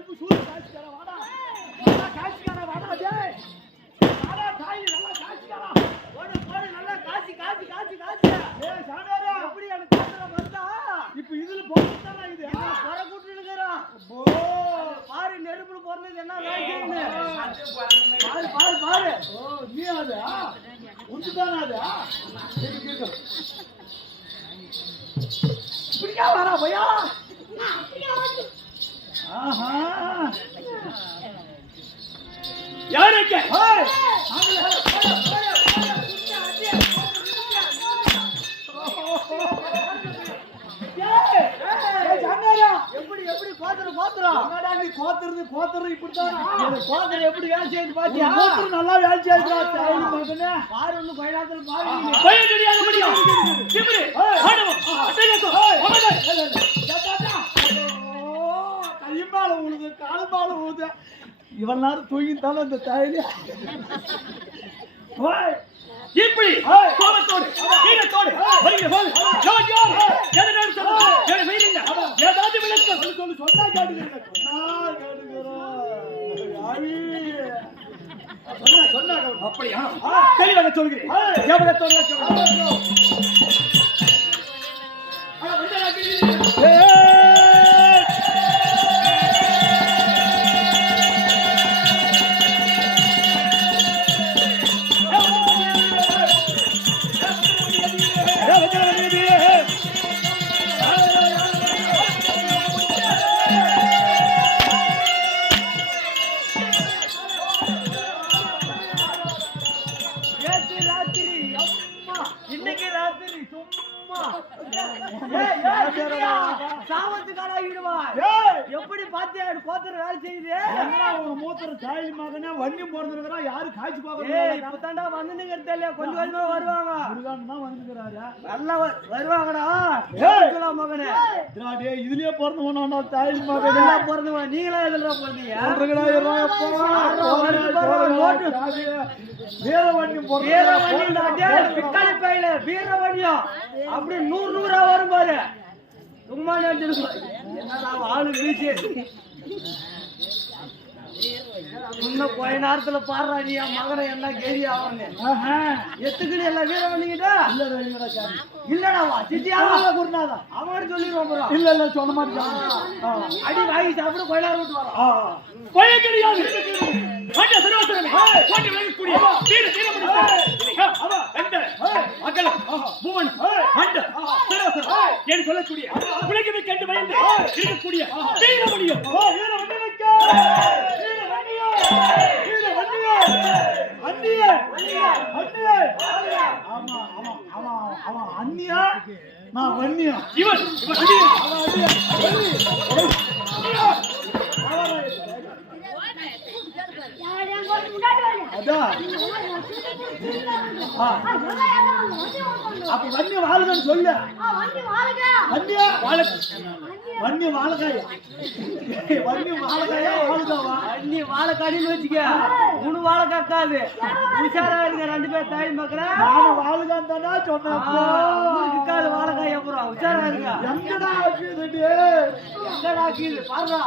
நெருப்பு சூடு காய்ச்சிக்கார வாடா நல்லா காய்ச்சிக்கார வாடா டேய் வாடா தாய் நல்லா காய்ச்சிக்கார ஓட போடு நல்லா காய்ச்சி காய்ச்சி காய்ச்சி காய்ச்சி ஏய் சாமியாரா எப்படி எனக்கு காய்ச்சற வந்தா இப்போ இதுல போறதா இது பற கூட்டி இருக்கறா ஓ பாரு நெருப்புல போறது என்ன காய்ச்சின்னு பாரு பாரு பாரு ஓ நீ அதா உந்துதானா அதா இப்படியா வரா பையா ஆஹா யாருக்கு ஹேய் எப்படி எப்படி கோத்துற கோத்துற என்னடா நீ கோத்துறது கோத்துற இப்படிதான் இந்த கோத்துற எப்படி வேலை செய்யுது பாத்தியா கோத்துற நல்லா வேலை செய்யுதுடா தாய் மகனே பாரு ஒண்ணு பையாத்துல பாரு பைய தெரியாது முடியும் திமிரு ஆடுவா அட்டேகோ ஓமடே ஜாடா ஓ கைமால உழுது கால்மால உழுது இவன் நேரம் தூங்கிட்டால அந்த தாயிலே ஓய் இப்படி கோபத்தோடு வீரத்தோடு வருகிற போது ஜோர் ஜோர் எதனால சொல்லுங்க என்ன செய்றீங்க ஏதாவது விளக்கம் சொல்லு சொன்னா கேட்டுக்கிறீங்க சொன்னா கேட்டுக்கிறோம் யாவி சொன்னா சொன்னா அப்படியா தெளிவாக சொல்கிறேன் எவ்வளவு சொல்லுங்க எப்படி பாத்தியா கோத்தர வேலை செய்யுது ஒரு மூத்தர தாய் மகனே வண்ணியம் போறதுக்குறான் யாரு காய்ச்சி பாக்குறாங்க இப்பதான்டா வந்துனுங்க தெரியல கொஞ்சம் கொஞ்சமா வருவாங்க முருகன் தான் வந்துக்கறாரு நல்லா வருவாங்கடா ஏய் மகனே டேய் இதுலயே பிறந்தவனா தாய் மகனே எல்லாம் பிறந்தவ நீங்களா எதுல பிறந்தீங்க சொல்றீங்களா வீர வண்ணியம் போற வீர வண்ணியம் டேய் பிக்காளி பையில வீர வண்ணியம் அப்படி 100 100 வரும் பாரு சும்மா என்னடா ஆளு வீசி இன்னும் கொஞ்ச நேரத்துல பாடுறா நீ என் மகனை என்ன கேரி ஆவன்னு எத்துக்குன்னு எல்லாம் வீர வந்தீங்கடா இல்லடா வா சித்தியா குருநாதா அவன் சொல்லிடுவான் இல்ல இல்ல சொல்ல மாட்டேன் அடி வாங்கி சாப்பிட கொஞ்ச நேரம் விட்டு வரோம் போய் கிடையாது அட சரோசரமே போட்டி விளையக்கூடிய தீர தீர அவ எந்த அகல பூவன் அண்ட சரோசரம் என்று சொல்லக்கூடிய உலகமே கண்டு பயந்து இருக்கக்கூடிய தீரமணியம் வீர வண்டியக்க வீர வண்டியம் வீர வண்டியம் அண்ணியே அண்ணியே ஆமா ஆமா ஆமா ஆமா அண்ணியா நான் வண்ணியா இவன் அப்ப வண்டி வாழுகன்னு சொல்லு வண்டி வாழகாயா வண்டி வாழகாயா வாழுகாவா வண்டி வாழக்காடின்னு வச்சுக்க உனு வாழக்காக்காது உஷாரா இருங்க ரெண்டு பேர் தாய் மக்கள் நானும் வாழுகான்னு தானே சொன்னேன் வாழக்காய் அப்புறம் உஷாரா இருங்க எங்கடா ஆக்கிது எங்கடா ஆக்கிது பாருடா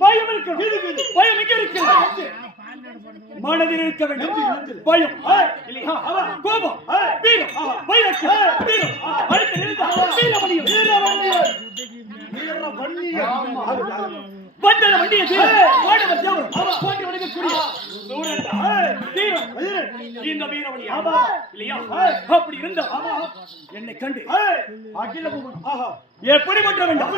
பயம் இருக்கு பயம் இங்க இருக்கு மனதில் இருக்க வேண்டும் பயம் கோபம் வீரம் வைரக்கம் வீரம் அடுத்த நிறுத்தம் வீரமணியம் வீரமணியம் வீரமணியம் வந்தன வண்டியது வாடவர் தேவர் போட்டி வணங்கக்கூடிய சூரண்டா வீரம் இந்த வீரமணியம் இல்லையா அப்படி இருந்தா என்னை கண்டு அகில பூமன் எப்படி பண்ற வேண்டும்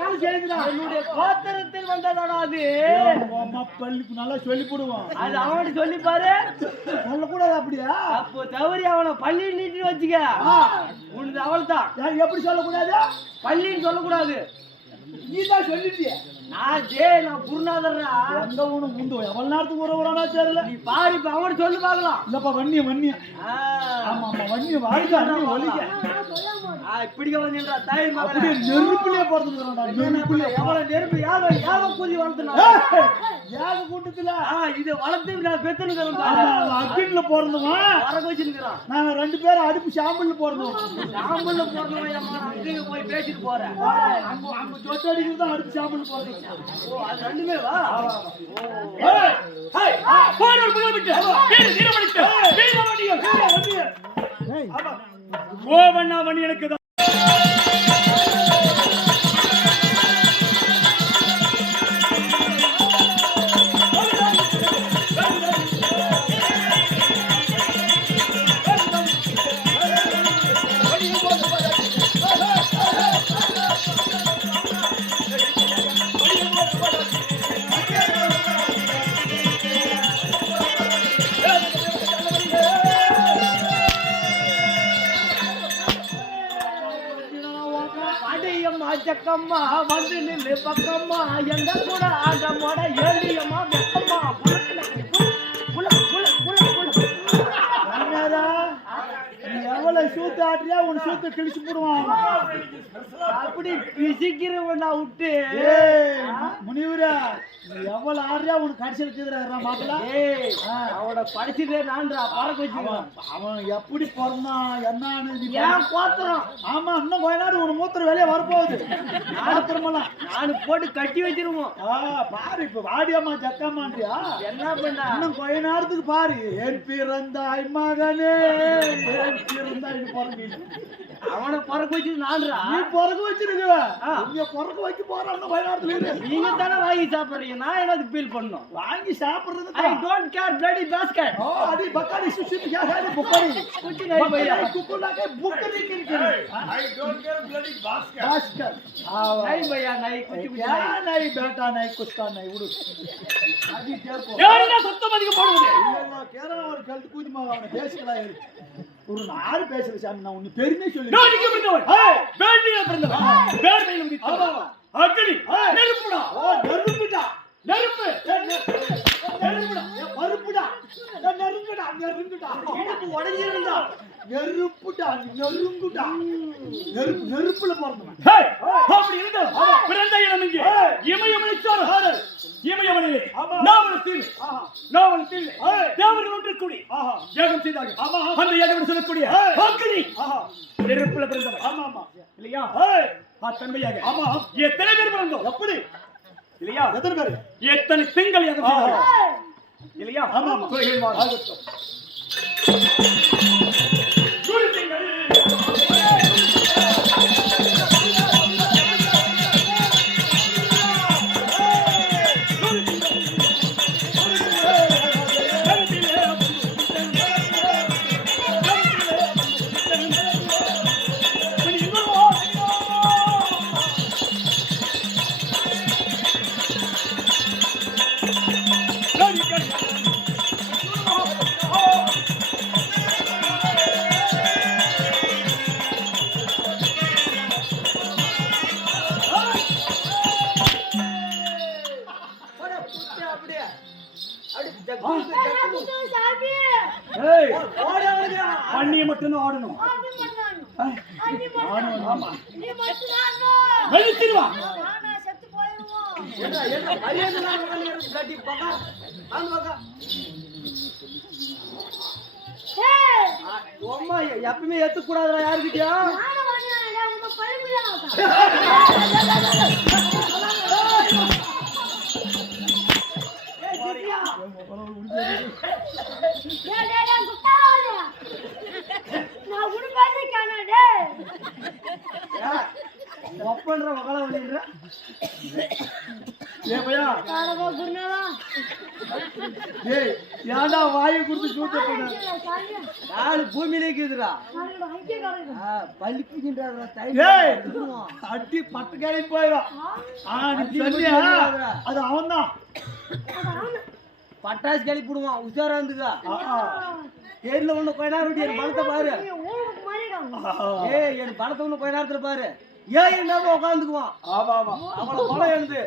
வேலை செய்யுதுடா. என்னுடைய கோத்திரத்தில் வந்ததாடா அது. அம்மா பள்ளிக்கு நல்லா சொல்லி போடுவான். அது அவனுக்கு சொல்லி பாரு. சொல்லக்கூடாது அப்படியா? அப்போ தவறி அவனை பள்ளியில் நீட்டி வச்சுக்க. உனது அவள் தான். எப்படி சொல்லக்கூடாது? பள்ளின்னு சொல்லக்கூடாது. நீதான் சொல்லிட்டிய. நான் குருநாதர்ரா. எங்க உனக்கு முந்து எவ்வளவு நேரத்துக்கு உறவுறானா தெரியல. நீ பாரு இப்ப அவன் சொல்லி பார்க்கலாம். இல்லப்பா வன்னிய வன்னிய. ஆமா ஆமா வன்னிய வாழ்க்கை ஒலிக்க. இப்படிக்க வந்துன்றா தாய் மகன். அப்படியே நெருப்புலயே போறதுங்கறடா. நெருப்புல எவ்வளவு நெருப்பு யாக கூதி வளர்த்தனா. யாக கூட்டத்துல இது வளர்த்து நான் பெத்தனுங்கறேன் பாரு. அக்கின்ல போறதுமா வரக வச்சிருக்கறான். நாங்க ரெண்டு பேரும் அடுப்பு சாம்பல்ல போறோம். சாம்பல்ல போறோம் ஏமா அங்க போய் பேசிட்டு போறேன். அங்க ஜோட் அடிக்குது தான் அடுப்பு சாம்பல்ல போறோம். ஓ அது ரெண்டுமே வா. ஏய் ஹேய் போடு ஒரு புள்ள விட்டு. வீர மணிக்கு. வீர மணிக்கு. ஏய் ஆமா. கோவண்ணா மணி எனக்கு அம்மா வந்து நில்லு பக்கம்மா எங்க கூட ஆண்டமோட ஏழியம்மா வெக்கம்மா எவ்வளவு சூத்து ஆட்டியா உன் சூத்த கிழிச்சு போடுவான். அப்படி பிசிக்கிறவன் நான் விட்டு முனிவரா எவ்வளவு ஆடுறியா உனக்கு கடைசியில் கீதுறா மாப்பிள. அவனோட படிச்சுட்டே நான்டா பறக்க வச்சுருவான். அவன் எப்படி பிறந்தான் என்னன்னு ஏன் கோத்திரம். ஆமா இன்னும் கொஞ்ச நாடு உன் மூத்திர வேலையை வரப்போகுது. ஆத்திரமெல்லாம் நானு போட்டு கட்டி வச்சிருவோம். பாரு இப்ப வாடியம்மா ஜக்காமான்றியா என்ன பண்ண இன்னும் கொஞ்ச நேரத்துக்கு பாரு. என் பிறந்தாய் மகனே என் பிறந்தாய் பிறந்த அவனை பிறக்க வச்சு நான்டா. நீ பிறக்க வச்சிருக்க நீங்க பிறக்க வைக்க போறான்னு கொஞ்ச நேரத்துல நீங்க தானே வாங்கி சாப்பிடுறீங்க. நான் எனக்கு ஃபீல் பண்ணணும் வாங்கி சாப்பிடுறது. I don't care bloody basket. ஓ அடி பக்காரி சுஷி क्या है बुकरी कुछ नहीं भैया कुकुला के बुकरी किरकिरी. I don't care bloody basket. नहीं भैया नहीं कुछ क्या नहीं बेटा नहीं कुछ का नहीं उड़ अभी देखो यार ना सत्ता मत போடுங்க. இல்ல கேரா ஒரு கல்ட் கூதிமா அவனை பேசலடா. ஒரு நாள் பேசல சாமி நான் உன்னை பெருமை சொல்லி நான் நிக்க பிறந்தவன். ஏய் பேட்டில பிறந்தவன். பேட்டில வந்து ஆமா அக்கடி நெருப்புடா. ஓ நெருப்புடா நெருப்பு நெருப்புடா பருப்புடா நெருங்குடா நெருங்குடா இடுப்பு உடைஞ்சிருந்தா நெருப்புடா நெருங்குடா நெருப்புல போறதுமா. ஹே அப்படி இருந்தா பிறந்த இடம் இங்கே இமயமலை சார் இமயமலை நாவலத்தில் தேவர்கள் ஒன்று கூடி யாகம் செய்தாங்க. அந்த யாகம் சொல்லக்கூடிய அக்னி நெருப்புல பிறந்தவன். ஆமா ஆமா இல்லையா தன்மையாக. ஆமா எத்தனை பேர் பிறந்தோம் எப்படி இல்லையா எத்தனை பேர் எத்தனை திங்கள் யாகம் செய்தாங்க இல்லையா. ஆமா ஆமா ஆகட்டும் குரு திங்கள் மட்டும் ஆடணும். எப்பவுமே ஏத்துக்கூடாதுடா யாருக்கிட்டயா. ஒப்பன்ற மகள வழின்ற ஏப்பையா ஏய் ஏன்டா வாயை கொடுத்து சூட்ட போன யாரு பூமியிலே இருக்குதுடா பள்ளிக்குன்றா ஏய் அடி பட்டு கேளி போயிடும் நீ சொன்னியா அது அவன்தான் பட்டாசு கேளி போடுவான் உஷாரா இருந்துக்கா ஏரியில ஒண்ணு கொஞ்ச நேரம் விட்டு என் பணத்தை பாரு ஏய் என் பணத்தை ஒண்ணு கொஞ்ச நேரத்துல பாரு ஏன் என்ன உட்காந்துக்குவான் ஆமா ஆமா அவள பணம் எழுது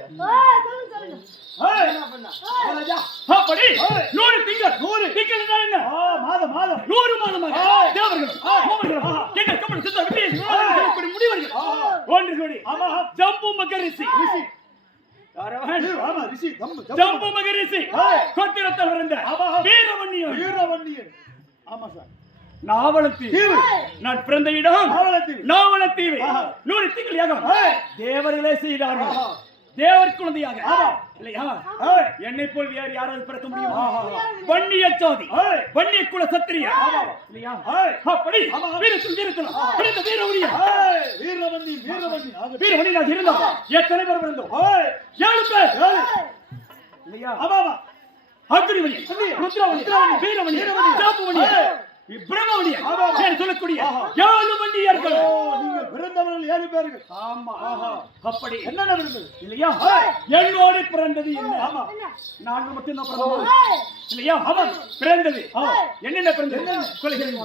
ஜம்பு மகரிஷி ஜம்பு மகரிஷி கோத்திரத்தில் பிறந்த வீரவன்னியன். ஆமா சார். நாவலத்தீவு நான் பிறந்த இடம் நாவலத்தீவு. 100 திங்கள் யாகம் தேவர்களே செய்தார்கள். தேவர் குழந்தையாக இல்லையா? என்னை போல் வேறு யாராவது பிறக்க முடியுமா? வன்னிய ஜாதி வன்னிய குல சத்திரிய இல்லையா? அப்படி வீரத்தில் வீரத்தில் பிறந்த வீரவன்னி நான் இருந்தோம். எத்தனை பேர் பிறந்தோம்? 7 பேர் இல்லையா? அக்னிவணி ருத்ரவணி வீரவணி ஜாம்புவணி பிரம்மவணி சொல்லக்கூடிய 7 வண்டியர்கள். நீங்கள் பிறந்தவர்கள் 7 பேர்கள். ஆமா. அப்படி என்ன நடந்தது இல்லையா? என்னோடு பிறந்தது என்ன? ஆமா நான் மட்டும் தான் பிறந்தோம் இல்லையா? ஆமா பிறந்தது என்னென்ன பிறந்தது சொல்லுங்க.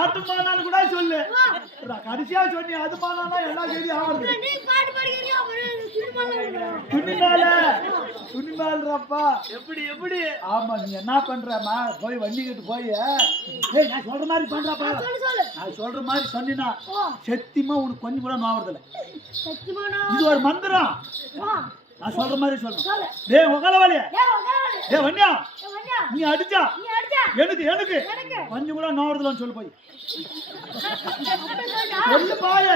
ஆட்டுமானாலும் கூட சொல்லு கடைசியா சொன்னி அது மானா எல்லா கேள்வி ஆகுது. துணிமாலப்பா எப்படி எப்படி? ஆமா நீ என்ன பண்றமா போய் வண்டி கிட்டு போய் நான் சொல்ற மாதிரி பண்றப்பா. நான் சொல்ற மாதிரி சொன்னா சத்தியமா உனக்கு கொஞ்சம் கூட நோவறதில்ல. இது ஒரு மந்திரம். நான் சொல்ற மாதிரி சொல்லணும். டேய் உங்களவாலியா டேய் வண்ணியா நீ அடிச்சா எனக்கு கொஞ்சம் கூட நோவறதில்லன்னு சொல்லு போய் சொல்லு பாய.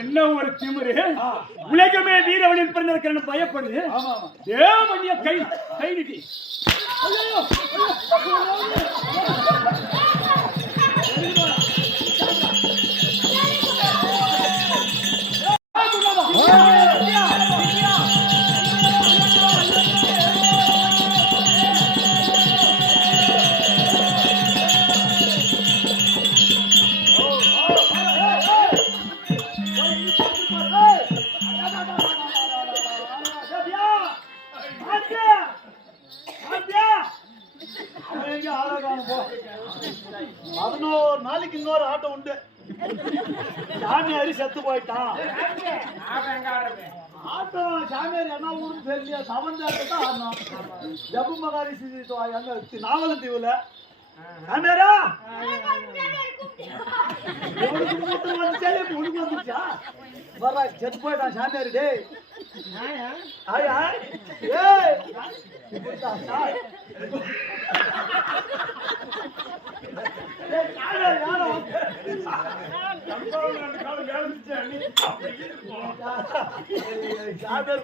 என்ன ஒரு திமிரு! உலகமே வீரவனில் பிறந்திருக்கிறேன்னு பயப்படுது. தேவனிய கை நீட்டி நாளைக்கு இன்னொரு ஆட்டம் உண்டு. சாமியாரி செத்து போயிட்டான். ஆட்டம் சாமியாரி என்ன ஊருன்னு தெரியல. சமந்தாட்டம் ஆடணும். ஜம்பு மகாரிஷி நாவலம் தீவுல சாமியாரா உனக்கு வந்துச்சா வர செத்து போயிட்டான் சாமியாரி. டே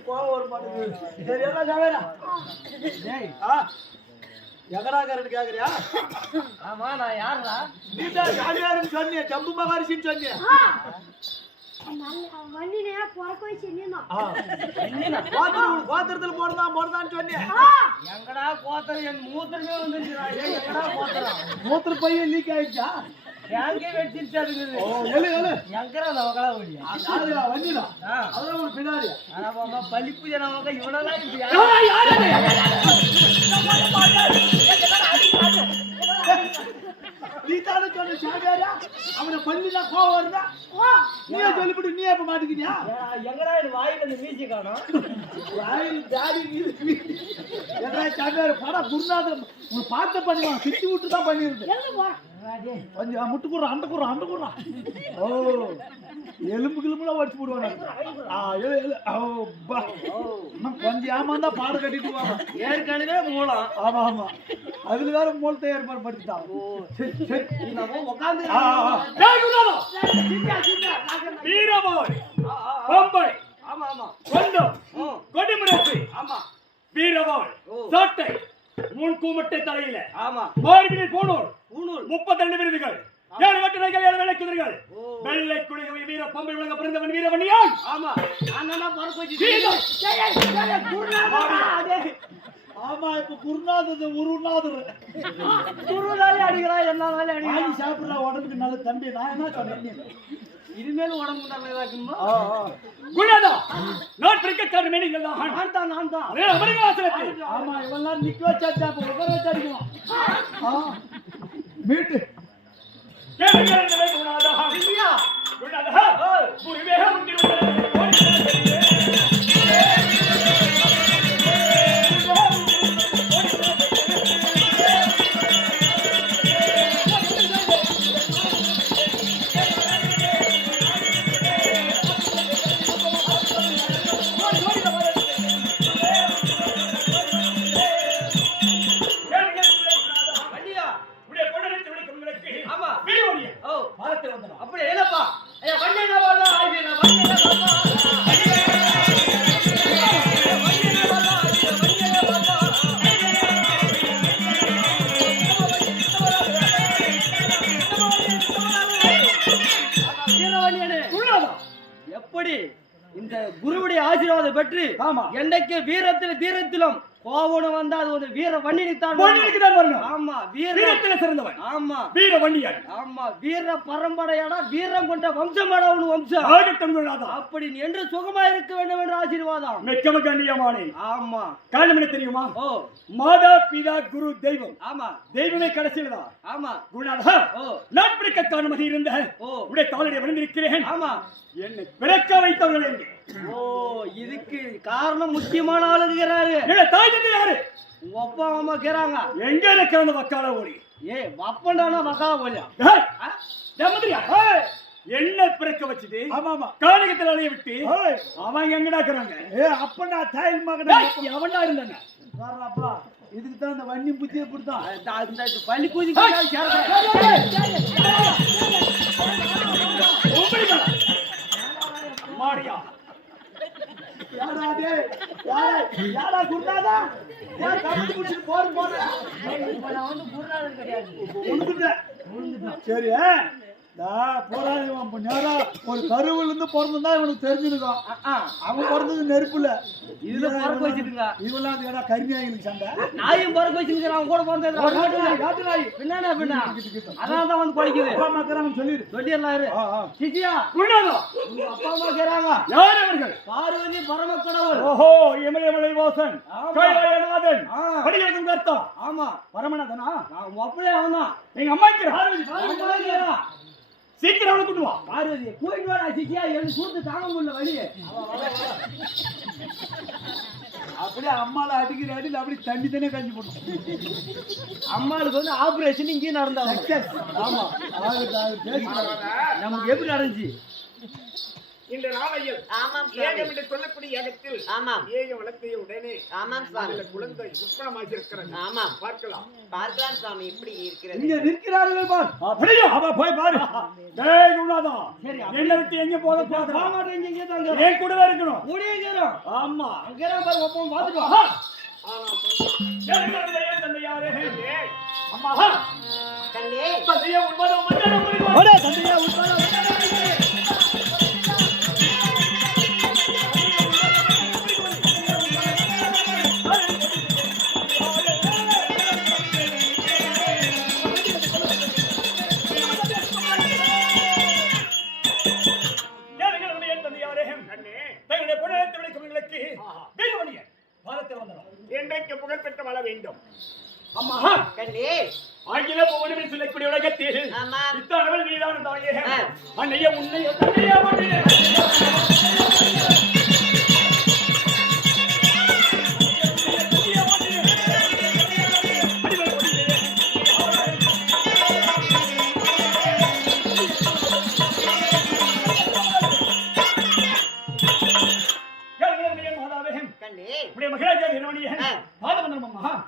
கோவம் வர மாட்டேங்குது. எகடாக்காரன்னு கேக்குறியா? ஆமா நான் யாருடா? நீதான் சாமியாருன்னு சொன்னிய, ஜம்பு மகாரிஷின்னு சொன்னிய. கோத்திரத்துல போடுதான்னு சொன்னிய. எங்கடா கோத்திரம்? என் மூத்திரமே வந்துருச்சுடா. எங்கடா கோத்திரம்? மூத்திர பையன் லீக் ஆயிடுச்சா? எங்கே வெட்டிருச்சாரு? எங்கடா நவகளா ஓடியா? யாருடா வண்டிடா? அதெல்லாம் ஒரு பின்னாடி. ஆனா பாப்பா பலி பூஜை நமக்கு இவனெல்லாம் நீ தானே சொன்ன சாமியாரா அவனை பண்ணினா கோவம் வருதா நீயே சொல்லிவிட்டு நீ எப்ப மாட்டிக்கிறியா எங்கடா இது வாயில இந்த மீசி காணோம் வாயில் தாடி எங்கடா சாமியார் படா குருநாதர் உன்னை பார்த்து பண்ணுவான் திட்டி விட்டு தான் பண்ணிருந்தேன் கொஞ்சம் முட்டுக்குறான் அண்டுக்குறான் ஓ எலும்பு கிளம்புலாம் வடிச்சு போடுவாங்க கொஞ்சம் ஏமாந்தா பாடு கட்டிட்டு வாங்க ஏற்கனவே மூலம் ஆமா அதுல வேற மூலத்தை ஏற்பாடு படுத்திட்டான் உட்காந்து வீரபாய் பம்பை ஆமா ஆமா கொண்டம் கொடிமுரசு ஆமா வீரபாய் சாட்டை முன் கூமட்டை தலையில ஆமா மார்பினில் பூணூல் பூணூல் 32 விருதுகள் 7 வட்டணைகள் 7 வெள்ளை குதிரைகள் வெள்ளை குடிகை வீர பம்பை விளங்க பிறந்தவன் வீரவன்னியான் ஆமா அண்ணனா பறக்க வச்சு ஆமா இப்ப குருநாதர் குருநாளே அடிக்கிறா எல்லாமே அடிக்கிறா சாப்பிடுறா உடம்புக்கு நல்ல தம்பி நான் என்ன சொன்னேன் இனிமேல் உடம்பு நல்லா இருக்குமா குணதா நான் கிரிக்கெட் மீனிங் தான் நான் தான் அதே அமெரிக்க வாசலத்தை ஆமா இவெல்லாம் நிக்க வச்சா உட்கார வச்சு அடிக்கலாம் மீட்டு கேளுங்க குணதா இந்தியா குணதா குருவே முந்தி அப்படி ஏலப்பா ஐயா வண்டினா வாடா ஐயா வண்டினா வாடா எப்படி இந்த குருவுடைய ஆசீர்வாதம் பெற்று என்னைக்கு வீரத்திலும் கோவணம் வந்தா அது ஒரு வீர வண்டிதான் வரணும் ஆமா வீரத்தில சிறந்தவன் ஆமா வீர வண்டியான் ஆமா வீர பரம்பரையாடா வீரம் கொண்ட வம்சமாடா உன் வம்சம் ஆகட்டும் குருநாதா அப்படி நீ என்று சுகமா இருக்க வேண்டும் என்ற ஆசீர்வாதம் மிக்க கண்ணியமானே ஆமா காரணம் என்ன தெரியுமா ஓ மாதா பிதா குரு தெய்வம் ஆமா தெய்வமே கடைசியில்தான் ஆமா குருநாதா ஓ நான் பிறக்க காரணமாக இருந்த உடைய தாளுடைய வந்திருக்கிறேன் ஆமா என்னை பிறக்க வைத்தவர்கள் எங்கே ஓ இதுக்கு காரணம் முக்கியமான ஆளுகிறாரு என்ன தாய் தந்தை யாரு உங்க அப்பா அம்மா கேறாங்க எங்க இருக்க அந்த வக்கால ஓடி அப்பண்டானா வக்கால போலியா என்ன பிறக்க வச்சுட்டு ஆமா காணிகத்தில் அலைய விட்டு அவங்க எங்கடா இருக்கிறாங்க அப்பண்டா தாய் மகனா எவன்டா இருந்தாங்க அப்பா இதுக்கு தான் அந்த வண்டி புத்தியை கொடுத்தான் பள்ளி பூஜை மாடியா யாரா குருநாதா யார் கம்பி குடிச்சிட்டு போற நான் வந்து குருநாதன் கிடையாது சரி போறான் நேரா ஒரு கருவுல இருந்து பிறந்தா இவனுக்கு தெரிஞ்சிருக்கும் அவன் பிறந்தது நெருப்புல இதுல பறக்க வச்சிருங்க இதெல்லாம் ஏன்னா கருமையாங்களுக்கு சண்டை நாயும் பறக்க வச்சிருக்க அவன் கூட பிறந்தது காட்டு நாய் பின்னா பின்னா அதான் தான் வந்து படிக்குது அப்பா அம்மா இருக்கிறாங்க சொல்லிடலாம் சிச்சியா குருநாதா உங்க அப்பா அம்மா கேறாங்க யார் அவர்கள் பார்வதி பரமக்கடவுள் ஓஹோ இமயமலை வாசன் கைலாயநாதன் படிகளுக்கும் அர்த்தம் ஆமா பரமநாதனா நான் அப்பளே அவன்தான் எங்க அம்மா பார்வதி சீக்கிரம் அவனை கூட்டு வா பார்வதி போயிட்டு வாடா சிச்சியா எனக்கு சூட்டு தாங்க முடியல வழி அப்படியே அம்மால அடிக்கிற அடியில் அப்படி தண்ணி தானே கஞ்சி போடும் அம்மாளுக்கு வந்து ஆபரேஷன் இங்கே நடந்தாங்க ஆமா நமக்கு எப்படி நடந்துச்சு இந்த நாளையில் ஏகம் என்று சொல்லக்கூடிய ஏகத்தில் ஏக வளர்த்தைய உடனே குழந்தை உட்பணமாகிருக்கிறது பார்க்கலாம் சாமி இப்படி இருக்கிறது இங்க நிற்கிறார்கள் பார் அப்படியே அவ போய் பாரு டேய் குருநாதா சரி என்ன விட்டு எங்க போக மாட்டேன் இங்கே தாங்க ஏன் கூடவே இருக்கணும் கூடவே இருக்கிறோம் ஆமா அங்கே பாரு ஒப்பம் பார்த்துட்டு தந்தையாரே அம்மா கண்ணே தந்தையா உண்மைதான் ஓடே தந்தையா உட்கார என்றைக்கு புகழ்பெற்ற வாழ வேண்டும் கண்ணே அகில புவனமே சொல்லக்கூடிய உலகத்தில் ஆமா. இத்தனவள் நீதான் தாயே. அன்னைய உன்னைய தன்னைய மண்ணிலே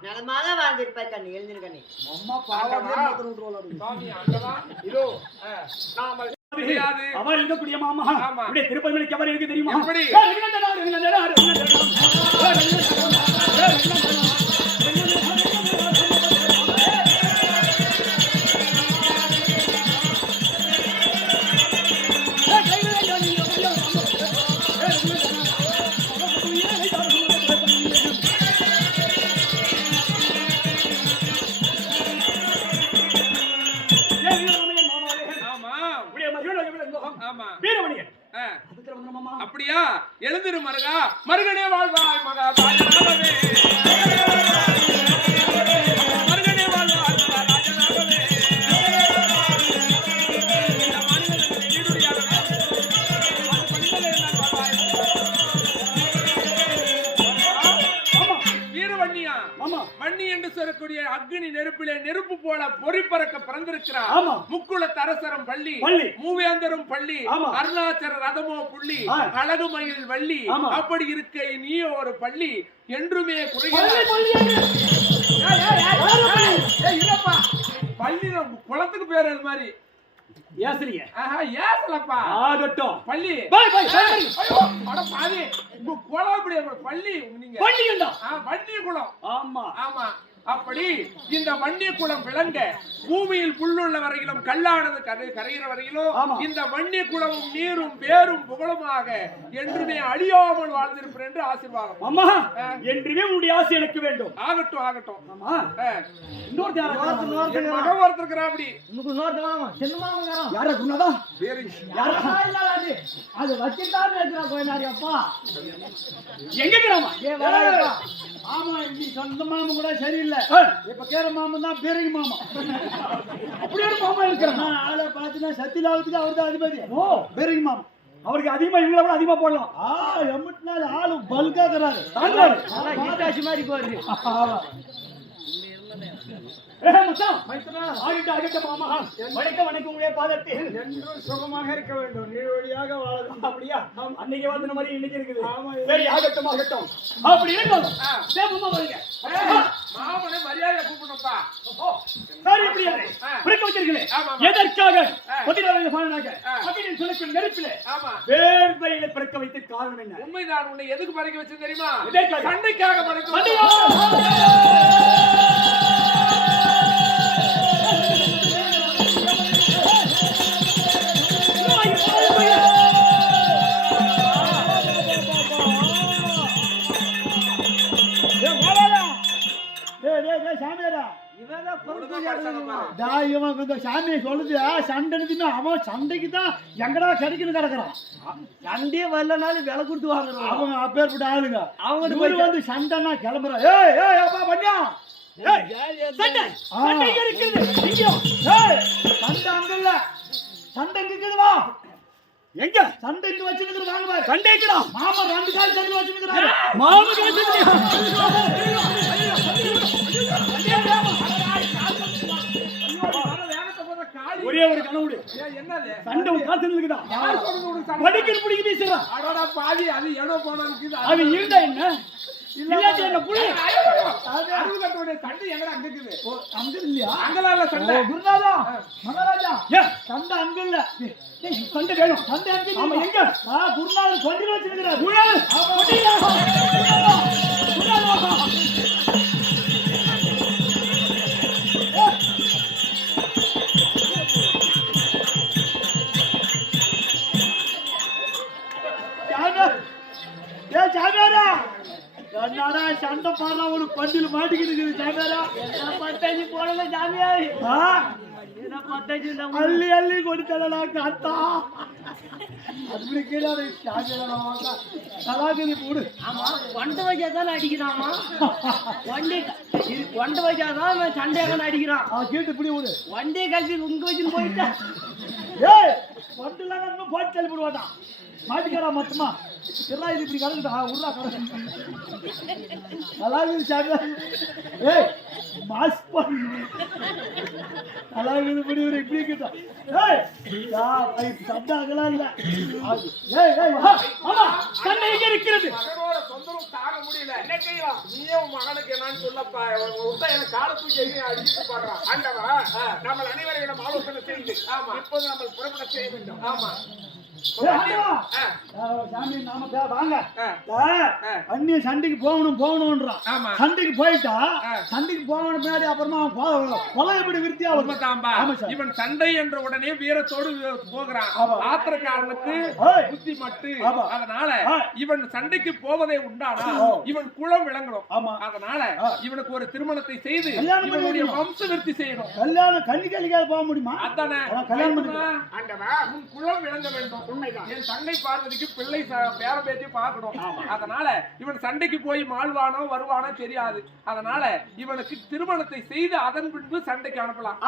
நலமாக வாழ்ந்திருப்பாய் கண்ணி. எழுந்திரு கண்ணி. அவர் இருக்கக்கூடிய மாமா அப்படியே திருப்பதிக்கு அவர் இருக்கு தெரியுமா? எப்படி? அப்படியா? எழுந்திரு மருகா. மருகனே வாழ்வாய் மகா ராஜனாகவே. மருகனே வாழ்வாய் மகா ராஜனாகவே. இந்த மனிதனுக்கு ஈடுடையாகவே. அது பணிகளே நான் வாழ்வாய். வீரவன்னியா, வன்னி என்று சொல்லக்கூடிய அக்னி நெருப்பிலே நெருப்பு போல பொறி பறக்க பிறந்திருக்கிறார். முக்குள தரசரம் பள்ளி, மூவேந்தரும் பள்ளி, அருணாச்சர ரதமோ புள்ளி, அழகு மயில் வள்ளி. அப்படி இருக்க நீ ஒரு பள்ளி என்றுமே பள்ளி குளத்துக்கு பேர் அது மாதிரி ஏசலியே. ஏசலப்பா ஆகட்டும். பள்ளி பாதி உங்க குளம் அப்படி பள்ளி நீங்க வன்னி குளம். ஆமா ஆமா. அப்படி இந்த வன்னி குளம் விளங்க பூமியில் புல்லுள்ள வரையிலும் கல்லானது கரைகிற வரையிலும் இந்த வன்னி குளமும் நீரும் பேரும் புகழுமாக என்றுமே அழியாமல் வாழ்ந்திருப்பேன் என்று ஆசீர்வாதம். அம்மா என்றுமே உங்களுடைய ஆசை எனக்கு வேண்டும். ஆகட்டும் ஆகட்டும். ஆமா இன்னொரு மகன் ஒருத்தருக்கிறா அப்படி யாரா குருநாதா? அது வச்சுதான் அப்பா எங்க கிராமம்? ஆமா இங்க சொந்த மாமன் கூட சரியில்லை. இப்ப கேர மாமன் தான் பெரிய மாமா. அப்படி ஒரு மாமா இருக்கிறான். ஆளை பாத்தீங்கன்னா சத்தியலாவத்துக்கு அவர் தான் அதிபதி. ஓ பெரிய மாமா. அவருக்கு அதிகமா இவங்களை விட அதிகமா போடலாம். எம்பிட்டு நாள் ஆளு பல்காக்குறாரு. ஈட்டாசி மாதிரி போறது. சுகமாக இருக்க வேண்டும். நீர் வழியாக வாழணும். அப்படியா? அன்னைக்கு வந்து மாதிரி இன்னைக்கு இருக்குது. சரி ஆகட்டும் ஆகட்டும். அப்படி இருக்கணும். மாமனை மரியாதை கூப்பிடணும்ப்பா. சரி இப்படி பிறக்க வச்சிருக்கீங்களே எதற்காக? சொல்லக்கூடிய நெருப்பிலே வேர்வையில பிறக்க வைத்த காரணம் என்ன? உண்மைதான். உன்னை எதுக்கு பறக்க வச்சு தெரியுமா? எதற்காக? சண்டைக்காக பறக்க. சாமியை சொல்லுது சண்டைன்னு அவன் சண்டைக்கு தான் எங்கடா கிடைக்கணும் கிடக்குறான். சண்டையே வரலனாலும் விலை கொடுத்து வாங்குறான். அவங்க அப்பேற்பட்ட ஆளுங்க. அவங்க வந்து சண்டைன்னா கிளம்புறான். ஏய் ஏய் அப்பா பண்ணியா சண்டை இருக்குது. சண்டை அங்க இல்ல. சண்டை இருக்குதுவா? எங்க சண்டை இங்க வச்சிருக்கிறது? வாங்க பாரு. சண்டை இருக்குடா. மாமா 2 கால் சண்டை வச்சிருக்கிறாரு. மாமா வச்சிருக்கியா? ஒரே ஒரு கனவுடு. என்னது சண்டை காசு இருக்குதா? யார் சொல்றது உனக்கு? படிக்கிற பிடிக்க வீசுறான். அடடா பாதி அது ஏனோ போனானுக்கு. அது இருந்தா என்ன? இல்லாட்டி என்ன புடி? அறுபத்தோட சண்டை எங்கடா அங்க இருக்குது? அங்க இல்லையா? அங்கலாம் இல்ல சண்டை. குருநாதா மகாராஜா சண்டை அங்க இல்ல. சண்டை வேணும். சண்டை அங்க. ஆமா எங்க? குருநாதர் சொல்லி வச்சிருக்கிறார். என்னடா சண்டை பாடுறா ஒரு பண்டில் மாட்டிக்கிட்டு இருக்குது. சாமியாரா பட்டாணி போடல சாமியார். அள்ளி அள்ளி கொடுத்தடா காத்தா அப்படி கீழே தலாகதி போடு. ஆமா ஒண்டை வச்சாதான் அடிக்கிறாமா ஒண்டை வச்சாதான் சண்டையாக அடிக்கிறான். கேட்டு இப்படி விடு. வண்டியை கழிச்சு உங்க வச்சுன்னு போயிட்டா ஏய் ஒட்டுலாம் போட்டு தள்ளி போடுவாட்டான் மாட்டிக்காரா மொத்தமா எல்லாம் இது இப்படி கலந்துட்டா உருளா கலந்து அழகு சாப்பிட. ஏய் மாஸ் பண்ணு அழகு இப்படி ஒரு இப்படி கிட்ட. ஏய் சப்தாகலாம் இல்ல. ஏய் ஏய் வா. ஆமா கண்ணை எங்க இருக்கிறது? மகனோட தொந்தரவு தாங்க முடியல. என்ன செய்யலாம்? நீயே உன் மகனுக்கு என்னன்னு சொல்லப்பா. உன்கிட்ட எனக்கு கால தூக்கி எங்கேயும் அடிச்சுட்டு பாடுறான். ஆண்டவா நம்ம அனைவரையும் ஆலோசனை செய்து இப்போது நம்ம புறப்பட செய்ய வேண்டும். ஆமா சாமி நாம வாங்க அந்நிய சண்டைக்கு போகணும்ன்றான். சண்டைக்கு போயிட்டா சண்டைக்கு போகணும் பின்னாடி அப்புறமா கொலை எப்படி விருத்தியா இவன் சண்டை என்ற உடனே வீரத்தோடு போகிறான். ஆத்திரக்காரனுக்கு புத்தி மட்டு. அதனால இவன் சண்டைக்கு போவதை உண்டானா இவன் குலம் விளங்கணும். அதனால இவனுக்கு ஒரு திருமணத்தை செய்து இவனுடைய வம்ச விருத்தி செய்யணும். கல்யாணம் கண்ணிக்காக போக முடியுமா? அதானே கல்யாணம் உன் குலம் விளங்க வேண்டும். என் தங்கை பார்வதிக்கு பிள்ளை பேர பேத்தி பார்க்கணும். அதனால இவன் சண்டைக்கு போய் மாழ்வானோ வருவானோ தெரியாது. அதனால இவனுக்கு திருமணத்தை செய்து அதன் பின்பு சண்டைக்கு அனுப்பலாம்.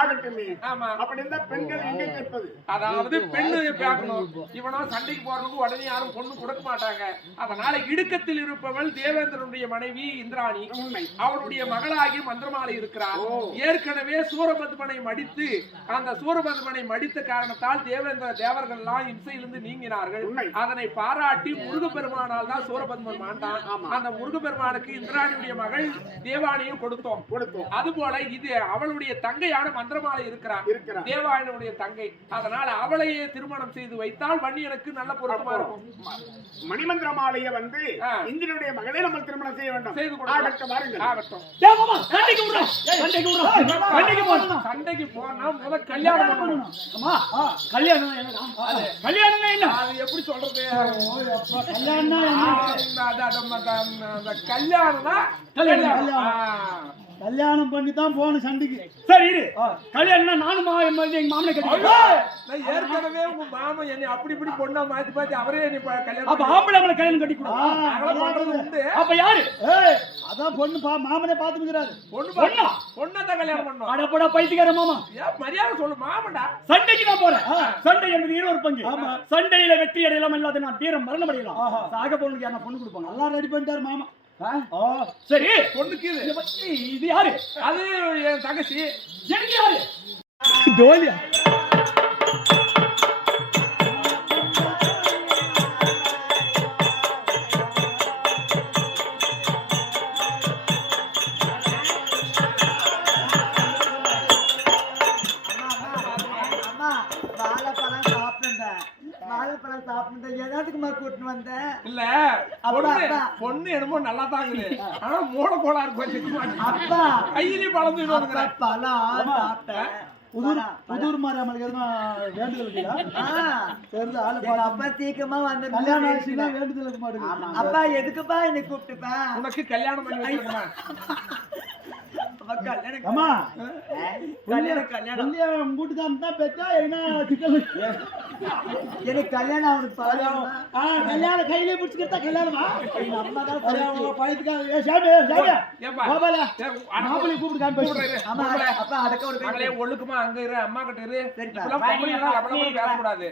ஆமா அப்படி இருந்தா பெண்கள் எங்க கேட்பது? அதாவது பெண்ணு பார்க்கணும். இவனோ சண்டைக்கு போறதுக்கு உடனே யாரும் பொண்ணு கொடுக்க மாட்டாங்க. அதனால இடுக்கத்தில் இருப்பவள் தேவேந்திரனுடைய மனைவி இந்திராணி. அவளுடைய மகளாகி மந்திரமாலை இருக்கிறார். ஏற்கனவே சூரபத்மனை மடித்து அந்த சூரபத்மனை மடித்த காரணத்தால் தேவர்கள் எல்லாம் இம்சையிலிருந்து நீங்கினார்கள். அதனை பாராட்டி முருகப்பெருமானால் தான் சூரபத்மன் மாண்டான். அந்த முருகப்பெருமானுக்கு இந்திராணியுடைய மகள் தேவானியும் கொடுத்தோம். அதுபோல இது அவளுடைய தங்கையான மந்திரமாலை இருக்கிறார். தேவானியுடைய தங்கை. அதனால அவளையே திருமணம் செய்து வைத்தால் வன்னியனுக்கு நல்ல பொருத்தமா இருக்கும். மணிமந்திரமாலைய வந்து இந்திரனுடைய மகளே நம்ம திருமணம் செய்ய வேண்டும். செய்து கொடுக்கட்டும். ஆகட்டும். சண்டைக்கு போனா முதல் கல்யாணம் பண்ணணும். கல்யாணம் கல்யாணம் என்ன? அது எப்படி சொல்றது? கல்யாணம் பண்ணி தான் போகணும் சண்டைக்கு. சரி இரு. கல்யாணம் நானும் எங்க மாமனை கட்டி ஏற்கனவே உங்க மாமன் என்னை அப்படி இப்படி பொண்ணா மாத்தி பாத்தி அவரே கல்யாணம். அப்ப ஆம்பளை நம்மளை கல்யாணம் கட்டி கொடுத்து அப்ப யாரு? அதான் பொண்ணு மாமனே பாத்துக்கிறாரு. பொண்ணதான் கல்யாணம் பண்ணணும். அடப்படா பைத்தியக்கார மாமா. மரியாதை சொல்லு மாமன்டா. சண்டைக்கு நான் போறேன். சண்டை என்பது இருவர் பங்கு. சண்டையில வெற்றி அடையலாம் இல்லாத நான் வீரம் மரணம் அடையலாம். சாக பொண்ணுக்கு யாரா பொண்ணு கொடுப்பாங்க. எல்லாம் ரெடி பண்ணிட்டாரு மாமா. சரி பொண்ணுக்கு இது யாரு? அது என் தங்கச்சி. எனக்கு யாரு? டோலியா இல்ல பொண்ணு என்னமோ நல்லா தான் இருக்குது. ஆனா மூல கோளாறு கையிலேயே பழம் புதூர் மாதிரி நம்மளுக்கு எதுனா வேண்டுதல் இருக்குதா? அப்பா சீக்கிரமா வந்து கல்யாணம் ஆச்சுன்னா வேண்டுதல் இருக்க மாட்டேங்குது. அப்பா எதுக்குப்பா என்னை கூப்பிட்டுப்பா? உனக்கு கல்யாணம் பண்ணி வைக்கணுமா? அம்மா கல்யாணம் கூட்டுதான் தான் பெற்றா என்ன சிக்கல்? எனக்கு கல்யாணம் அவனுக்கு கல்யாணம் கையிலே பிடிச்சிக்கிட்டா கல்யாணமா? அம்மா தான் மாப்பிள்ளை கூப்பிட்டு காமிப்பேன். அப்பா அடக்க ஒரு ஒழுக்குமா அங்க இரு, அம்மா கிட்ட இரு. பேசக்கூடாது.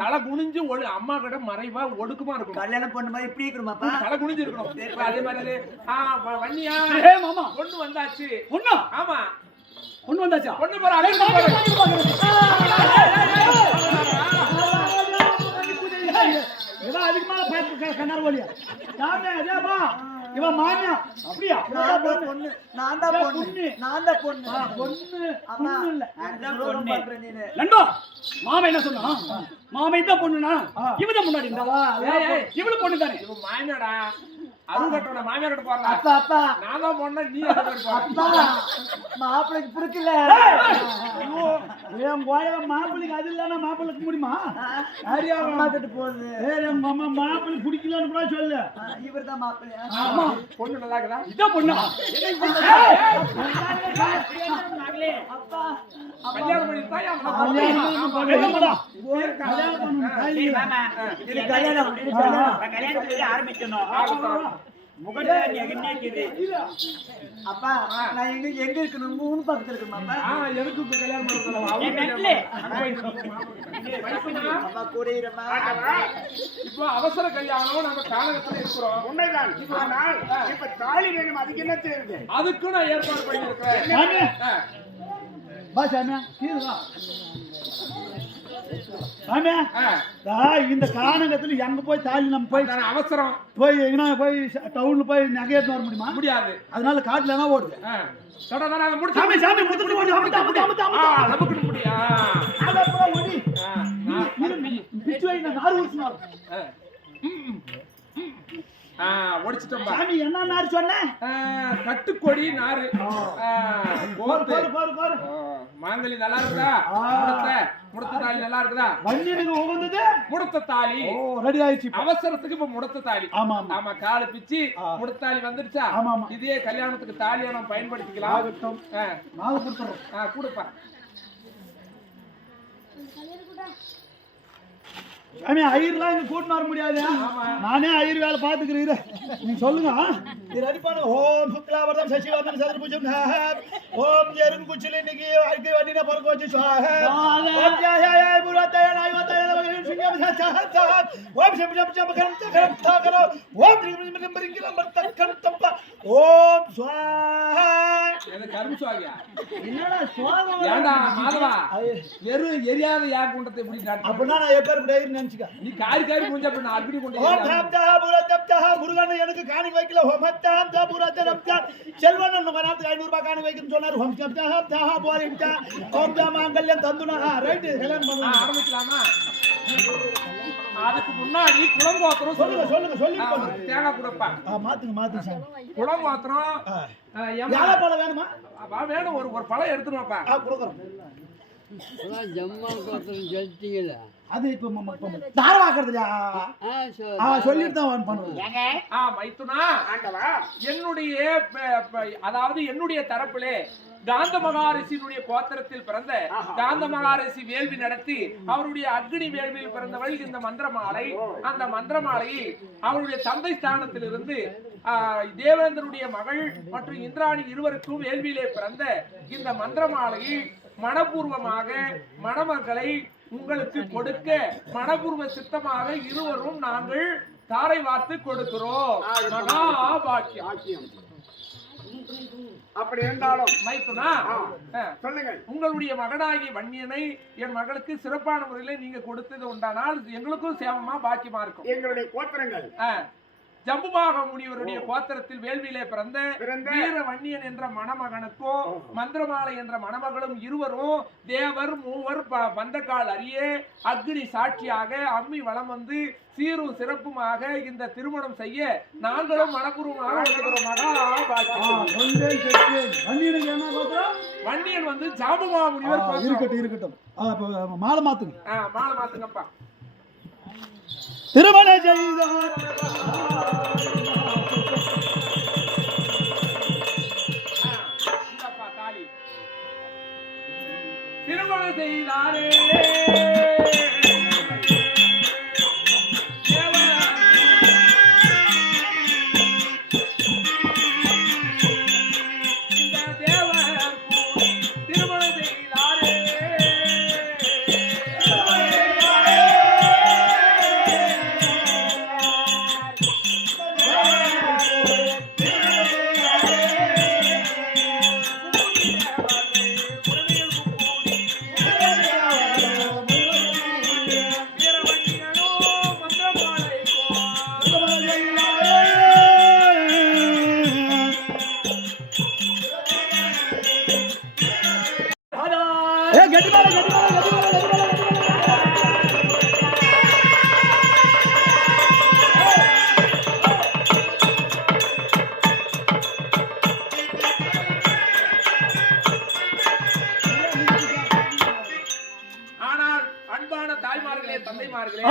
தலை குனிஞ்சு அம்மா கிட்ட மறைவா ஒடுக்குமா இருக்கும். கல்யாணம் பொண்ணு மாதிரி இப்படி இருக்கணுமாப்பா? தலை குனிஞ்சு இருக்கணும். அதே மாதிரி வன்னியா மாமா பொண்ணு வந்தாச்சு. பொண்ணு? ஆமா பொண்ணு வந்தாச்சா? பொண்ணு போற அதுக்கு மேல கண்ணார் போலியா இவன் மாமியா? அப்படியா? பொண்ணு நான் தான் பொண்ணு. நான் தான் பொண்ணு. பொண்ணு இல்ல நண்பா மாமா என்ன சொன்னா? மாமா இதான் பொண்ணுனா இவதான் முன்னாடி இவளு பொண்ணு தானே? இவன் மாமியாடா. அருங்கட்டோட மாமியார் கிட்ட போறா. அப்பா அப்பா நான் தான் பொண்ணு. நீ அப்பா மாப்பிளைக்கு பிடிக்கல. என் கோயில மாப்பிள்ளைக்கு அது இல்லைன்னா மாப்பிள்ளைக்கு முடியுமா சரியா அம்மா கிட்ட போகுது எங்க அம்மா மாப்பிள்ளை பிடிக்கலன்னு கூட சொல்லு இவர் தான் மாப்பிள்ளையா ஆமா பொண்ணு நல்லா இருக்குதா? இதான் பொண்ணா அப்பா கல்யாணம் பண்ணிட்டா என் கல்யாணம் பண்ணு. இது கல்யாணம் இது கல்யாணம் கல்யாணத்துக்கு ஆரம்பிக்கணும் அப்பா நான் எங்க இருக்கணும் மூணு பக்கத்துல இருக்கணுமா எனக்கு இப்ப கல்யாணம் பண்ண சொல்லலாம். அப்பா கூட இருமா இப்போ அவசர கல்யாணம் நம்ம காலகட்டத்துல இருக்கிறோம். உண்மைதான். ஆனால் இப்ப தாலி வேணும், அதுக்கு என்ன செய்யுது? அதுக்கும் நான் ஏற்பாடு பண்ணியிருக்கிறேன். சாமி. வா சாமியா கீழே வா சாமியா இந்த காரணத்துல எங்க போய் தாலி நம்ம போய் நான் அவசரம் போய் எங்கன்னா போய் டவுன்ல போய் நகையேற்று வர முடியுமா முடியாது. அதனால காட்டுல என்ன ஓடுது தொடர்ந்து அதை முடிச்சு சாமி சாமி முடிச்சு ஓடி அமுத்து அமுத்து அமுத்து அமுத்து நமக்கு முடியா அத போய் ஓடி பிச்சு வை நான் நாறு ஊத்துனாரு ஒடிச்சிட்டோம். சாமி என்ன நாறு சொன்னே கட்டுக்கொடி நாறு பாரு பாரு பாரு மாங்கலி நல்லா இருக்குதா? முடத்த தாலி நல்லா இருக்குதா? வண்டியனுக்கு உகந்தது முடத்த தாலி ரெடி ஆயிடுச்சு அவசரத்துக்கு இப்ப முடத்த தாலி. ஆமா ஆமா காலை பிச்சு முடத்தாலி வந்துடுச்சா? ஆமா ஆமா இதே கல்யாணத்துக்கு தாலியா நம்ம பயன்படுத்திக்கலாம். ஆகட்டும் நாங்க கொடுத்துறோம் கொடுப்பா சாமி ஐயர்லாம் இங்க கூட்டின்னு வர முடியாது நானே ஐயர் வேலை பாத்துக்கிறேன் நீங்க சொல்லுங்க இது ரெடி பண்ணு ஓம் சுக்லாவர்தம் சசிவர்தம் சதுர்புஜம் ஓம் எருங்கு குச்சில இன்னைக்கு ஐக்கு வண்டின பறக்க வச்சு ஓம் ஜாய புரதய நாயவதய வகையில் சிங்கம் சஹத் ஓம் சம் சம் சம் கரம் கரம் தாகர ஓம் ரிங்கிலம் பர்தக்கம் தப்ப ஓம் ஸ்வாஹா என்ன கர்ம சுவாகியா என்னடா சோகம் ஏண்டா மாதவா வெறும் எரியாத யாக குண்டத்தை எப்படி காட்டு? அப்படின்னா நான் எப்ப நினைச்சுக்க நீ காரி காரி முடிஞ்ச அப்ப நான் அக்னி கொண்டு ஓம் தாம் தா புரதம் தா முருகன் எனக்கு காணி வைக்கல ஓம் தாம் தா புரதம் தா செல்வன் நமக்கு 500 ரூபாய் காணி வைக்கணும் சொன்னாரு ஓம் தாம் தா தா போரிம் தா ஓம் தா மாங்கல்யம் தந்துனா ரைட் கல்யாணம் பண்ணுங்க ஆரம்பிக்கலாமா? அதுக்கு முன்னாடி குளங்கோத்திரம் சொல்லுங்க சொல்லுங்க சொல்லுங்க தேங்காய் கொடுப்பா. மாத்துங்க சார் குளங்கோத்திரம் யாரா பழம் வேணுமா வேணும் ஒரு பழம் எடுத்துருவாப்பா. கொடுக்குறோம் ஜம்மா கோத்திரம் சொல்லிட்டீங்கல்ல அது இப்ப தாரவாக்குறதுயா சொல்லிட்டு தான் பண்ணுவோம் மைத்துனா என்னுடைய அதாவது என்னுடைய தரப்பிலே காந்த மகாரிஷியினுடைய கோத்திரத்தில் பிறந்த காந்த மகாரிஷி வேள்வி நடத்தி அவருடைய அக்னி வேள்வியில் பிறந்தவள் இந்த மந்திரமாலை. அந்த மந்திரமாலையை அவருடைய தந்தை ஸ்தானத்திலிருந்து தேவேந்திரனுடைய மகள் மற்றும் இந்திராணி இருவருக்கும் வேள்வியிலே பிறந்த இந்த மந்திரமாலையை மனப்பூர்வமாக மணமக்களை உங்களுக்கு கொடுக்க மனப்பூர்வ சித்தமாக இருவரும் நாங்கள் தாரை வார்த்து கொடுக்கிறோம். மகா பாக்கியம். அப்படி இருந்தாலும் மைத்துனா சொல்லுங்க, உங்களுடைய மகனாகிய வன்னியனை என் மகளுக்கு சிறப்பான முறையில நீங்க கொடுத்தது உண்டானால் எங்களுக்கும் சேமமா பாக்கியமா இருக்கும். எங்களுடைய கோத்திரங்கள் ஜம்புபாக முனிவருடைய கோத்திரத்தில் வேள்வியிலே பிறந்த வீர வன்னியன் என்ற மணமகனுக்கும் மந்திரமாலை என்ற மணமகளும் இருவரும் தேவர் மூவர் பந்தக்கால் அறிய அக்னி சாட்சியாக அம்மி வலம் வந்து சீரும் சிறப்புமாக இந்த திருமணம் செய்ய நாங்களும் மனப்பூர்வமாக வன்னியன் வந்து ஜாம்புபா முனிவர். இருக்கட்டும் மாலை மாத்துங்க மாலை மாத்துங்கப்பா. திருமண செய்தார் திருமணம் செய்தாரே தாய்மார்களே, தந்தைமார்களே,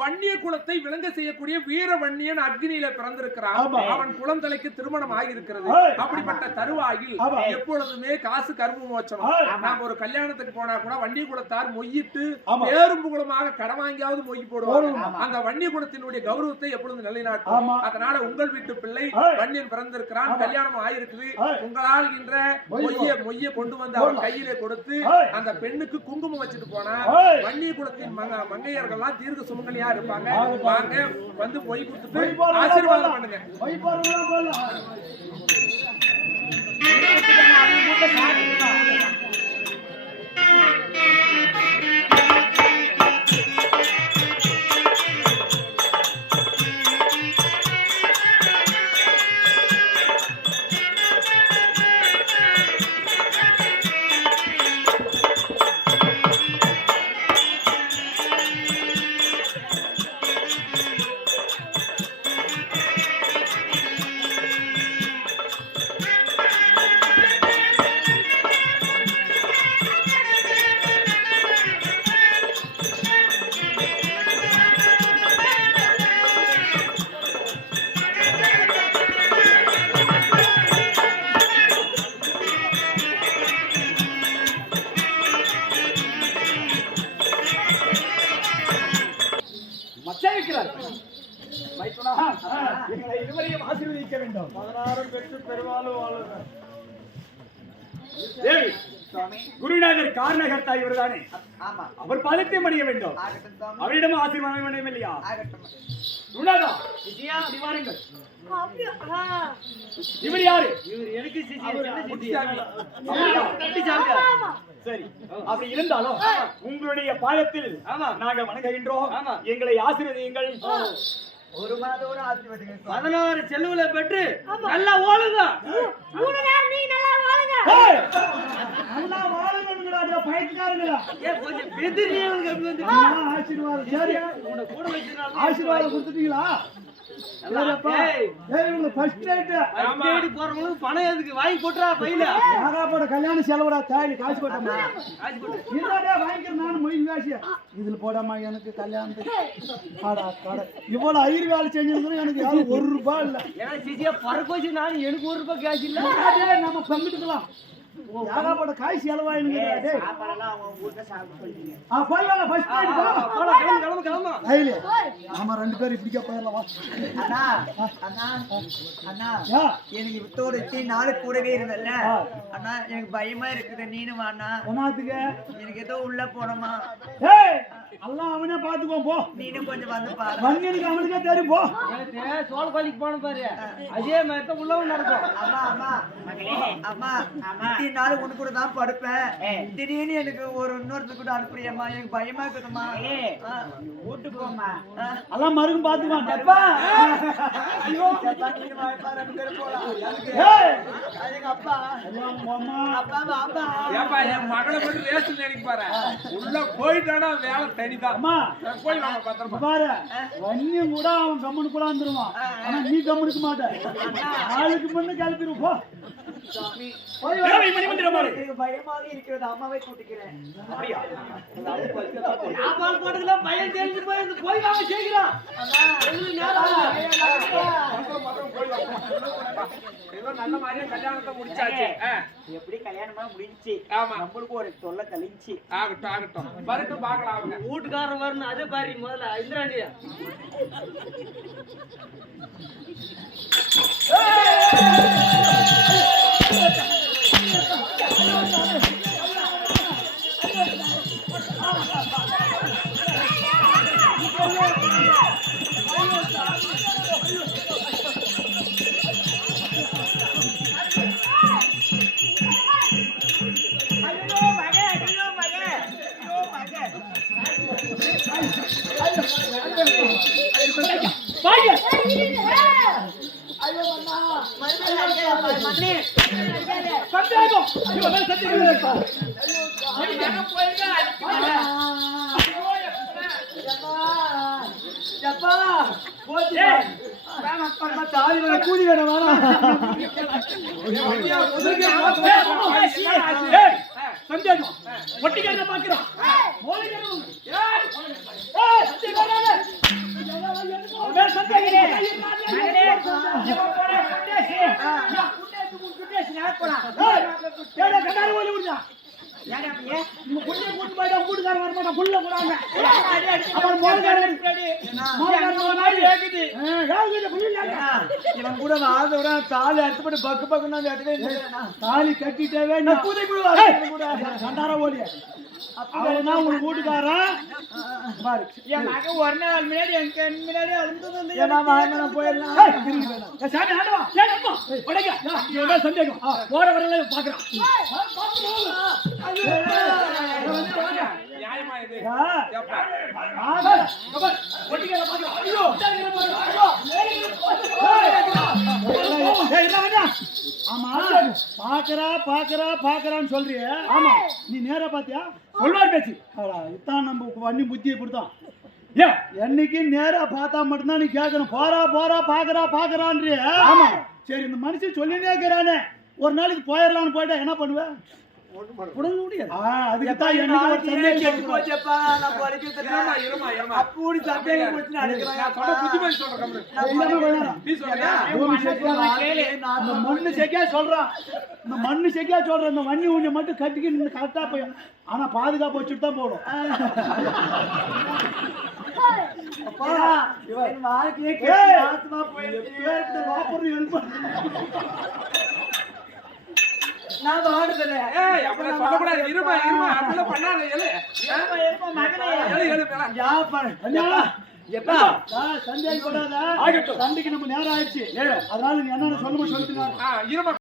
வன்னிய குலத்தை விளங்க செய்யக்கூடிய வீர வன்னியன் அக்னியில பிறந்திருக்கிறான். அவன் குழந்தைக்கு திருமணம் ஆகியிருக்கிறது. அப்படிப்பட்ட தருவாயில் எப்பொழுதுமே காசு கரும்பு மோச்சம். நாம் ஒரு கல்யாணத்துக்கு போனா கூட வன்னிய குலத்தார் மொய்யிட்டு பேரும் புகழுமாக கடன் வாங்கியாவது மொய் போடுவாங்க. அந்த வன்னிய குலத்தினுடைய கௌரவத்தை எப்பொழுது நிலைநாட்டும். அதனால உங்கள் வீட்டு பிள்ளை வன்னியன் பிறந்திருக்கிறான், கல்யாணம் ஆயிருக்குது. உங்களால் என்ற மொய்ய கொண்டு வந்து அவர் கையிலே கொடுத்து அந்த பெண்ணுக்கு குங்குமம் வச்சுட்டு போனா வன்னிய குலத்தின் மங்கையர்கள்லாம் தீர்க்க சுமங்கலியா இருப்பாங்க. வாங்க வந்து பொய் கொடுத்துட்டு ஆசீர்வாதம் பண்ணுங்க. எங்களை இருவரையும் ஆசீர்வதிக்க வேண்டும். 16 பெற்று பெருவாலும் வாழுங்கள். தேவி, குருநாதர் காரணகர்த்தா இவர்தானே? ஆமா, அவர் பாதத்தை மடிய வேண்டும். ஆகட்டும் சுவாமி, அவரிடம் ஆசீர்வாதம் வேண்டும் இல்லையா? ஆகட்டும். குருநாதா, விஜயா, அப்படி வாருங்கள். இவர் யாரு? இவர் எனக்கு சரி, அப்படி இருந்தாலும் உங்களுடைய பாதத்தில் நாங்கள் வணங்குகின்றோம். எங்களை ஆசீர்வதியுங்கள். ஒரு மாதோட ஆசீர்வாதம். 16 செல்லுகளை பெற்று நல்லா ஓடுங்க. நல்லா வாழுங்கடா பைத்தியக்காரங்களா. கொஞ்சம் பெதிரியவங்க வந்து ஆசீர்வாதம் சரி. உன்னை கூட வச்சிருக்காங்க. ஆசீர்வாதம் கொடுத்துட்டீங்களா? போறவங்களுக்கு பணம் எதுக்கு வாங்கி போட்டுறா பையில. ஆகாப்பட கல்யாணம் செலவுடா தாய் காசு போட்டா வாங்கிக்கிறேன். நானும் மொய் காசு இதுல போடாமா எனக்கு கல்யாணத்துக்கு இவ்வளவு ஐயர் வேலை செஞ்சிருந்தோம். எனக்கு யாரும் 1 ரூபாய் இல்ல. ஏன்னா சிசியா பறக்க வச்சு நான் எனக்கு 1 ரூபாய் காசு இல்ல. நம்ம பங்கிட்டுக்கலாம். ஆகாப்பட காய் செலவாயினுங்க. நாம 2 பேரும் இப்படிக்கா போயிடலாம். அண்ணா அண்ணா அண்ணா, எனக்கு இவத்தோட 4 கூடவே இருந்தல்ல அண்ணா, எனக்கு பயமா இருக்குது. நீனும் அண்ணா. எனக்கு ஏதோ உள்ள போனோமா. எல்லாம் அவனே பாத்துக்கோ போ. நீனும் கொஞ்சம் வந்து பாரு. வன்னியனுக்கு அவனுக்கே தெரியும் போ. சோழ கோழிக்கு போன பாரு, அதே மாதிரி தான் உள்ளவும் நடக்கும். அம்மா அம்மா அம்மா, இத்தனை நாள் உனக்கு கூட தான் படுப்பேன். திடீர்னு எனக்கு இன்னொருத்தர் கூட அனுப்புறியம்மா. எனக்கு பயமா இருக்குதும்மா. கூட்டு போமா. எல்லாம் மறுக்கும் பாத்துக்குவான். அப்பா ஏப்பா என் மகளை மட்டும் வேஸ்ட் நினைக்க பாரு. உள்ள போயிட்டானா வேலை தனிதான். போய் வாங்க பத்திரமா பாரு. வன்னியம் கூட அவன் கம்முனு கூட வந்துருவான். ஆனா நீ கம்முனுக்க மாட்ட. ஆளுக்கு முன்ன கிளப்பிடுவோம் போ. எனக்கு பயமாக இருக்கிறது. அம்மாவை கூட்டிக்கிறேன். போட்டதுலாம் பயம் தெரிஞ்சு போய் வாங்க செய்கிறான். ஏதோ நல்ல மாதிரியே கல்யாணத்தை முடிச்சாச்சு. எப்படி கல்யாணமா முடிஞ்சு நம்மளுக்கு ஒரு தொல்லை கழிச்சு. ஆகட்டும் ஆகட்டும், வரட்டும் பாக்கலாம். அவங்க வீட்டுக்காரன் வரணும். அதே பாரு முதல்ல இந்திராண்டியா கூலி வேணும் சந்தேகம் ஒட்டிக்காரனை பாக்குறான். இவன் கூட வாழ்ந்தவரா தாலி அறுத்துப்பட்டு பக்கு பக்குன்னு தாலி கட்டிட்டவே சண்டார ஓடிய அவனா உங்க வீட்டுக்காரன் பாரு என் மகன் ஒரு நாள் முன்னாடி என் கண் முன்னாடி அழுந்தது போயிடலாம் சாமி ஆண்டவா சந்தேகம் போற வரல பாக்குறான் நியாயமா இது ஆமா பாக்குறா பாக்குறா பாக்குறான்னு சொல்றிய ஆமா நீ நேரா பாத்தியா சொல்வார் பேச்சு இத்தான் நம்ம வண்ணி புத்தியை கொடுத்தான் ஏன் என்னைக்கு நேரா பார்த்தா மட்டும்தான் நீ கேட்கணும் போறா போறா பாக்குறா பாக்குறான்றிய ஆமா சரி இந்த மனுஷன் சொல்லினே இருக்கிறானே ஒரு நாளைக்கு போயிடலான்னு போயிட்டா என்ன பண்ணுவேன் புடுங்க முடியாது அதுக்கு தான் எனக்கு ஒரு சந்தேகம் போச்சப்பா நான் இருமா இருமா இருமா அப்பூடி சந்தேகம் போச்சு நான் சொல்ற புத்திமதி சொல்றேன் கம்முனு. நீ சொல்றியா இந்த மண்ணு செக்கியா சொல்றான் இந்த மண்ணு செக்கியா சொல்றேன் இந்த வண்ணி ஊஞ்ச மட்டும் கட்டிக்கி நின்று கரெக்டா போய் ஆனா பாதுகாப்பு வச்சுட்டு தான் போடும் நான் வாடுதல ஏய் அப்படி சொல்லக்கூடாது இருமா இருமா அப்படி பண்ணாத எழு எழு மேல எப்பா சந்தேகம் படாத தண்டிக்கு நம்ம நேரம் ஆயிடுச்சு அதனால நீ என்னன்னு சொல்லுங்க சொல்லிட்டு இருமா